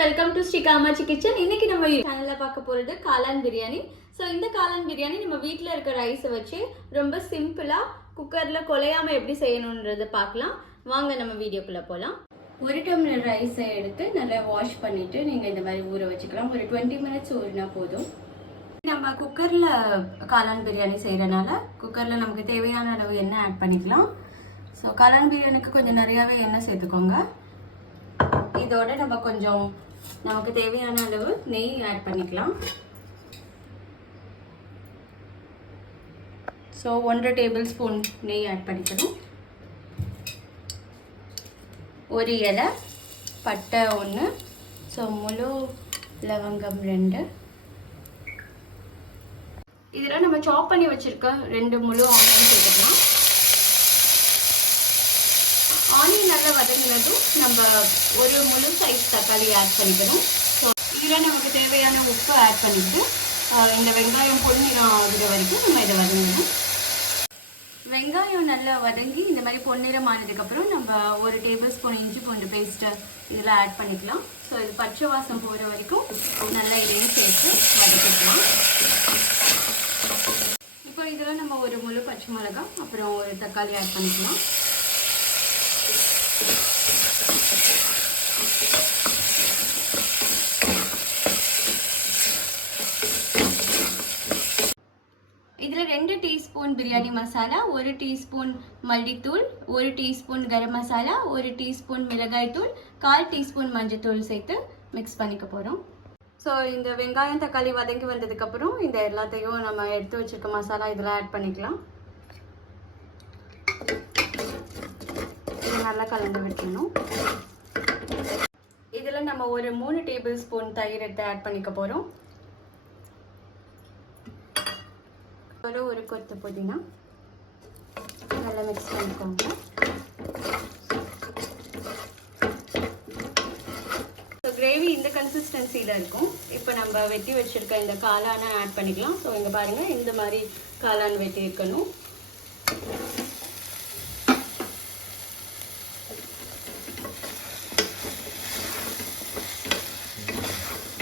Welcome to Shri Kamakshi kitchen. இன்னைக்கு நம்ம சேனல்ல பார்க்க போறது காளான் பிரியாணி. ஸோ இந்த காளான் பிரியாணி நம்ம வீட்டில் இருக்க ரைஸை வச்சு ரொம்ப சிம்பிளாக குக்கரில் குலையாமல் எப்படி செய்யணுன்றதை பார்க்கலாம். வாங்க நம்ம வீடியோக்குள்ளே போகலாம். 1 டம்ளர் ரைஸை எடுத்து நல்லா வாஷ் பண்ணிவிட்டு நீங்கள் இந்த மாதிரி ஊற வச்சுக்கலாம். ஒரு 20 மினிட்ஸ் ஊறினா போதும். நம்ம குக்கரில் காளான் பிரியாணி செய்கிறனால குக்கரில் நமக்கு தேவையான அளவு எண்ணெய் ஆட் பண்ணிக்கலாம். ஸோ காளான் பிரியாணிக்கு கொஞ்சம் நிறையாவே எண்ணெய் சேர்த்துக்கோங்க. இதோட நம்ம கொஞ்சம் நமக்கு தேவையான அளவு நெய் ஆட் பண்ணிக்கலாம். ஸோ 1.5 டேபிள் ஸ்பூன் நெய் ஆட் பண்ணிக்கணும். ஒரு இலை பட்டை 1, ஸோ முழு லவங்கம் 2. இதில் நம்ம சாப் பண்ணி வச்சுருக்க 2 முழு ஆனியன் சேர்த்துக்கலாம். ஆனியன் நல்லா வதங்கினதும் நம்ம ஒரு முழு சைஸ் தக்காளி ஆட் பண்ணிக்கணும். ஸோ இதில் நமக்கு தேவையான உப்பு ஆட் பண்ணிவிட்டு இந்த வெங்காயம் பொன்னிறம் ஆகுற வரைக்கும் நம்ம இதை வதங்கணும். வெங்காயம் நல்லா வதங்கி இந்த மாதிரி பொன்னிறம் ஆனதுக்கப்புறம் நம்ம 1 டேபிள் ஸ்பூன் இஞ்சி பூண்டு பேஸ்ட்டு இதில் ஆட் பண்ணிக்கலாம். ஸோ இது பச்சை வாசம் போகிற வரைக்கும் நல்லா இதையும் சேர்த்து வதக்கிக்கலாம். இப்போ இதில் நம்ம ஒரு முழு பச்சை மிளகாய் அப்புறம் ஒரு தக்காளி ஆட் பண்ணிக்கலாம். இதில் 2 டீஸ்பூன் பிரியாணி மசாலா, 1 டீஸ்பூன் மல்லித்தூள், 1 டீஸ்பூன் கரம் மசாலா, 1 டீஸ்பூன் மிளகாய் தூள், 1/4 டீஸ்பூன் மஞ்சத்தூள் சேர்த்து மிக்ஸ் பண்ணிக்க போகிறோம். ஸோ இந்த வெங்காயம் தக்காளி வதங்கி வந்ததுக்கப்புறம் இந்த எல்லாத்தையும் நம்ம எடுத்து வச்சுருக்க மசாலா இதில் ஆட் பண்ணிக்கலாம். இது நல்லா கலந்து விட்டுணும். இதில் நம்ம ஒரு 3 டேபிள் ஸ்பூன் தயிர் எடுத்து ஆட் பண்ணிக்க போகிறோம். ஒரு கொத்து புதினா நல்லா மிக்ஸ் பண்ணிக்கோங்க. ஸோ கிரேவி இந்த கன்சிஸ்டன்சியில் இருக்கும். இப்போ நம்ம வெட்டி வச்சுருக்க இந்த காளானை ஆட் பண்ணிக்கலாம். ஸோ இங்கே பாருங்கள், இந்த மாதிரி காளான் வெட்டி இருக்கணும்.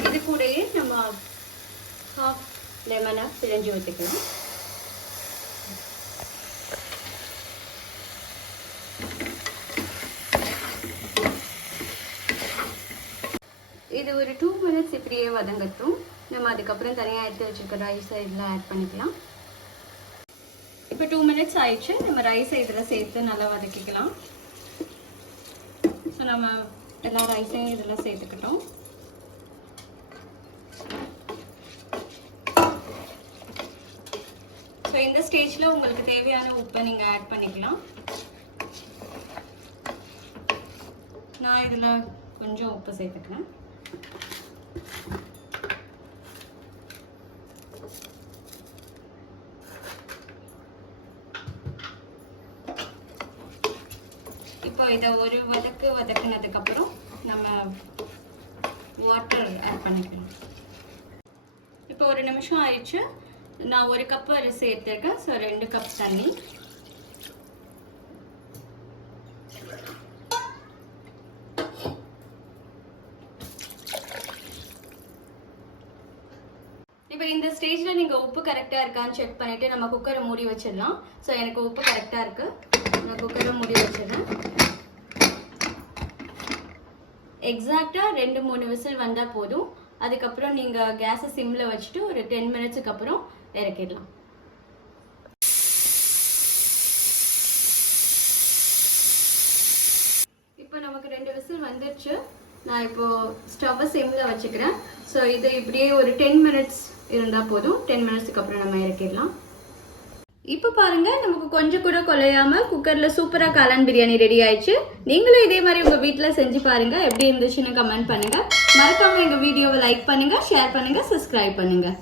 இது கூடயே நம்ம ஹாஃப் லெமனை பிழிஞ்சு ஊற்றிக்கலாம். இது ஒரு 2 மினிட்ஸ் இப்படியே வதங்கட்டும். நம்ம அதுக்கப்புறம் தனியாக எடுத்து வச்சுருக்க ரைஸை இதில் ஆட் பண்ணிக்கலாம். இப்போ 2 மினிட்ஸ் ஆயிடுச்சு. நம்ம ரைஸை இதில் சேர்த்து நல்லா வதக்கிக்கலாம். ஸோ நம்ம எல்லா ரைஸையும் இதில் சேர்த்துக்கிட்டோம். ஸோ இந்த ஸ்டேஜில் உங்களுக்கு தேவையான உப்பை நீங்கள் ஆட் பண்ணிக்கலாம். நான் இதில் கொஞ்சம் உப்பு சேர்த்துக்கிறேன். இப்போ இதை ஒரு வதக்குனதுக்கப்புறம் நம்ம வாட்டர் ஆட் பண்ணிக்கலாம். இப்போ 1 நிமிஷம் ஆயிடுச்சு. நான் 1 கப் அரிசி எடுத்துருக்கேன். ஸோ 2 கப் தண்ணி. இப்போ இந்த ஸ்டேஜில் நீங்கள் உப்பு கரெக்டாக இருக்கான்னு செக் பண்ணிவிட்டு நம்ம குக்கரை மூடி வச்சிடலாம். ஸோ எனக்கு உப்பு கரெக்டாக இருக்குது. நான் குக்கரை மூடி வச்சிடுறேன். எக்ஸாக்டாக 2-3 விசில் வந்தால் போதும். அதுக்கப்புறம் நீங்கள் கேஸை சிம்மில் வச்சுட்டு ஒரு 10 மினிட்ஸுக்கு அப்புறம் இறக்கிடலாம். இப்போ நமக்கு 2 விசில் வந்துடுச்சு. நான் இப்போது ஸ்டவ்வை சிம்மில் வச்சுக்கிறேன். ஸோ இது இப்படியே ஒரு 10 மினிட்ஸ் இருந்தால் போதும். 10 மினிட்ஸுக்கு அப்புறம் நம்ம இறக்கிடலாம். இப்போ பாருங்கள், நமக்கு கொஞ்சம் கூட குலையாமல் குக்கரில் சூப்பராக காளான் பிரியாணி ரெடி ஆயிடுச்சு. நீங்களும் இதே மாதிரி உங்கள் வீட்டில் செஞ்சு பாருங்கள். எப்படி இருந்துச்சுன்னு கமெண்ட் பண்ணுங்கள். மறக்காமல் எங்கள் வீடியோவை லைக் பண்ணுங்கள், ஷேர் பண்ணுங்கள், சப்ஸ்கிரைப் பண்ணுங்கள்.